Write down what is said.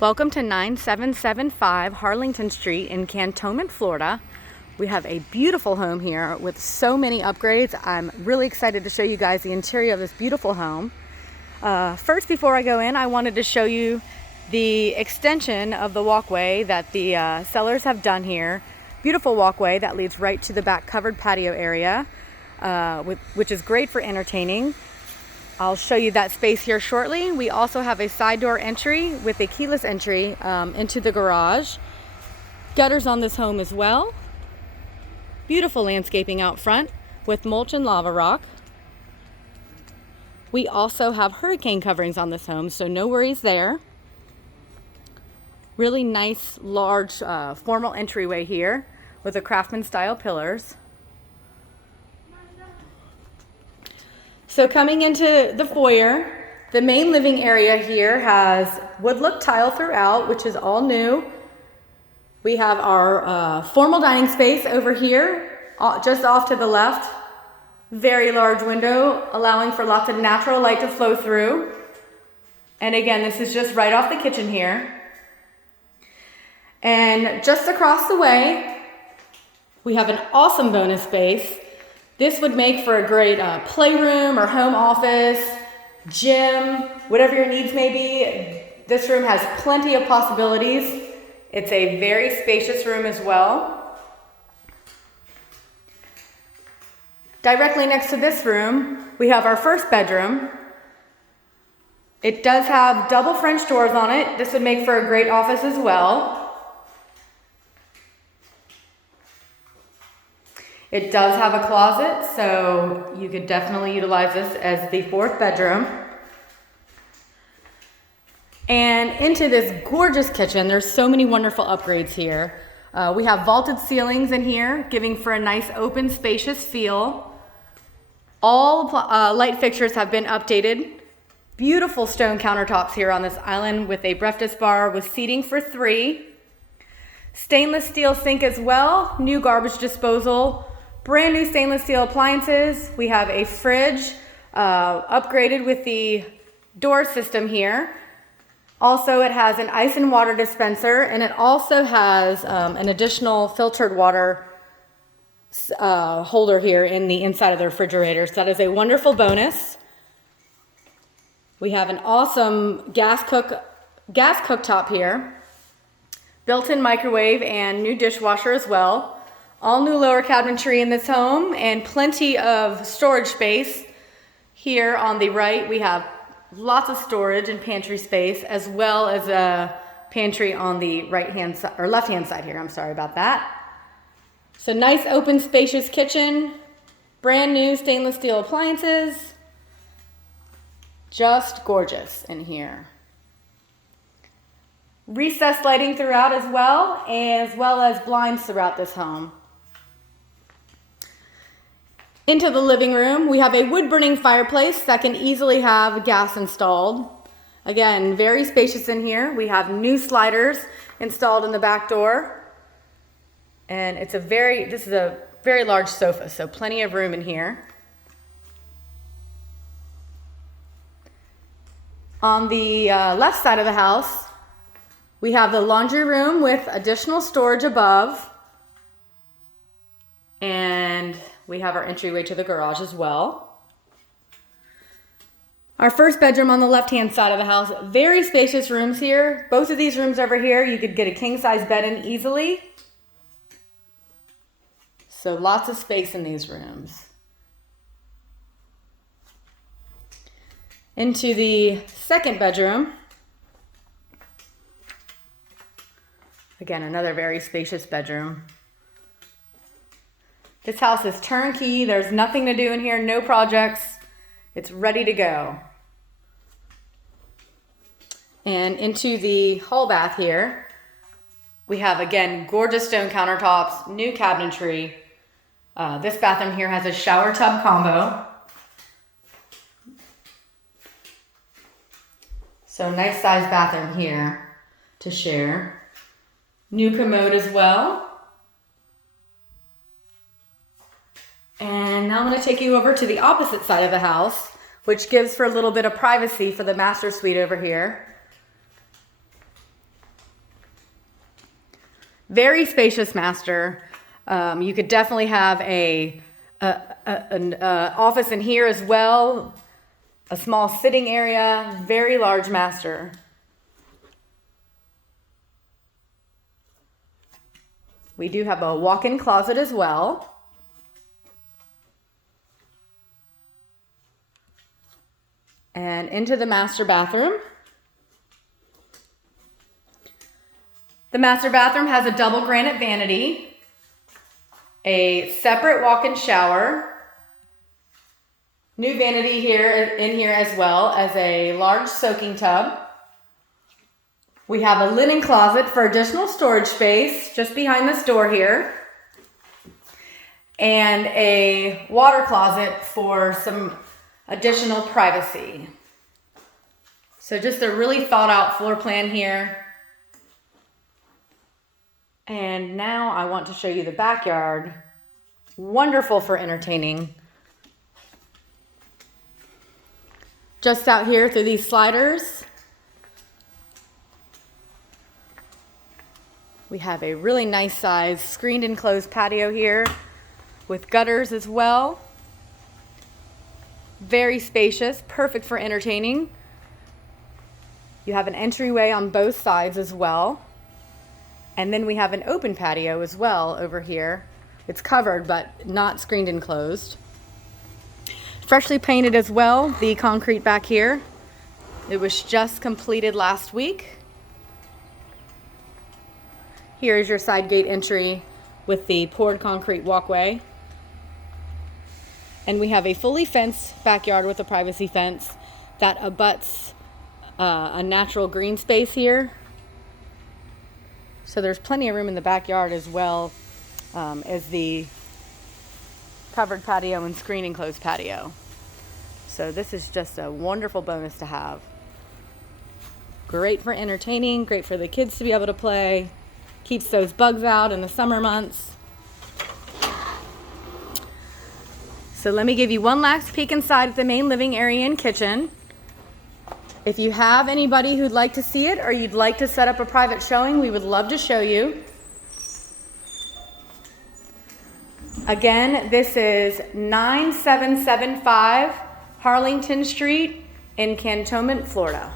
Welcome to 9775 Harlington Street in Cantonment, Florida. We have a beautiful home here with so many upgrades. I'm really excited to show you guys the interior of this beautiful home. First, before I go in, I wanted to show you the extension of the walkway that the sellers have done here. Beautiful walkway that leads right to the back covered patio area, which is great for entertaining. I'll show you that space here shortly. We also have a side door entry with a keyless entry into the garage. Gutters on this home as well. Beautiful landscaping out front with mulch and lava rock. We also have hurricane coverings on this home, so no worries there. Really nice, large, formal entryway here with the craftsman style pillars. So coming into the foyer, the main living area here has wood look tile throughout, which is all new. We have our formal dining space over here, just off to the left. Very large window, allowing for lots of natural light to flow through. And again, this is just right off the kitchen here. And just across the way, we have an awesome bonus space. This would make for a great playroom or home office, gym, whatever your needs may be. This room has plenty of possibilities. It's a very spacious room as well. Directly next to this room, we have our first bedroom. It does have double French doors on it. This would make for a great office as well. It does have a closet, so you could definitely utilize this as the fourth bedroom. And into this gorgeous kitchen, there's so many wonderful upgrades here. We have vaulted ceilings in here, giving for a nice open, spacious feel. All light fixtures have been updated. Beautiful stone countertops here on this island with a breakfast bar with seating for 3. Stainless steel sink as well, new garbage disposal. Brand new stainless steel appliances. We have a fridge upgraded with the door system here. Also, it has an ice and water dispenser, and it also has an additional filtered water holder here in the inside of the refrigerator. So that is a wonderful bonus. We have an awesome gas cooktop here, built-in microwave and new dishwasher as well. All new lower cabinetry in this home and plenty of storage space. Here on the right, we have lots of storage and pantry space, as well as a pantry on the right-hand side, or left-hand side here. I'm sorry about that. So nice, open, spacious kitchen. Brand new stainless steel appliances. Just gorgeous in here. Recessed lighting throughout as well as blinds throughout this home. Into the living room, we have a wood-burning fireplace that can easily have gas installed. Again, very spacious in here. We have new sliders installed in the back door. And this is a very large sofa, so plenty of room in here. On the left side of the house, we have the laundry room with additional storage above. And we have our entryway to the garage as well. Our first bedroom on the left-hand side of the house. Very spacious rooms here. Both of these rooms over here, you could get a king-size bed in easily. So lots of space in these rooms. Into the second bedroom. Again, another very spacious bedroom. This house is turnkey. There's nothing to do in here, no projects. It's ready to go. And into the hall bath here, we have, again, gorgeous stone countertops, new cabinetry. This bathroom here has a shower tub combo. So nice size bathroom here to share. New commode as well. And now I'm going to take you over to the opposite side of the house, which gives for a little bit of privacy for the master suite over here. Very spacious master. You could definitely have an office in here as well. A small sitting area. Very large master. We do have a walk-in closet as well. And into the master bathroom. The master bathroom has a double granite vanity, a separate walk-in shower, new vanity in here as well as a large soaking tub. We have a linen closet for additional storage space just behind this door here, and a water closet for some additional privacy. So just a really thought out floor plan here. And now I want to show you the backyard. Wonderful for entertaining. Just out here through these sliders, we have a really nice size screened enclosed patio here with gutters as well. Very spacious, perfect for entertaining. You have an entryway on both sides as well. And then we have an open patio as well over here. It's covered, but not screened enclosed. Freshly painted as well, the concrete back here. It was just completed last week. Here is your side gate entry with the poured concrete walkway. And we have a fully fenced backyard with a privacy fence that abuts a natural green space here. So there's plenty of room in the backyard as well as the covered patio and screen enclosed patio. So this is just a wonderful bonus to have. Great for entertaining, great for the kids to be able to play. Keeps those bugs out in the summer months. So let me give you one last peek inside of the main living area and kitchen. If you have anybody who'd like to see it or you'd like to set up a private showing, we would love to show you. Again, this is 9775 Harlington Street in Cantonment, Florida.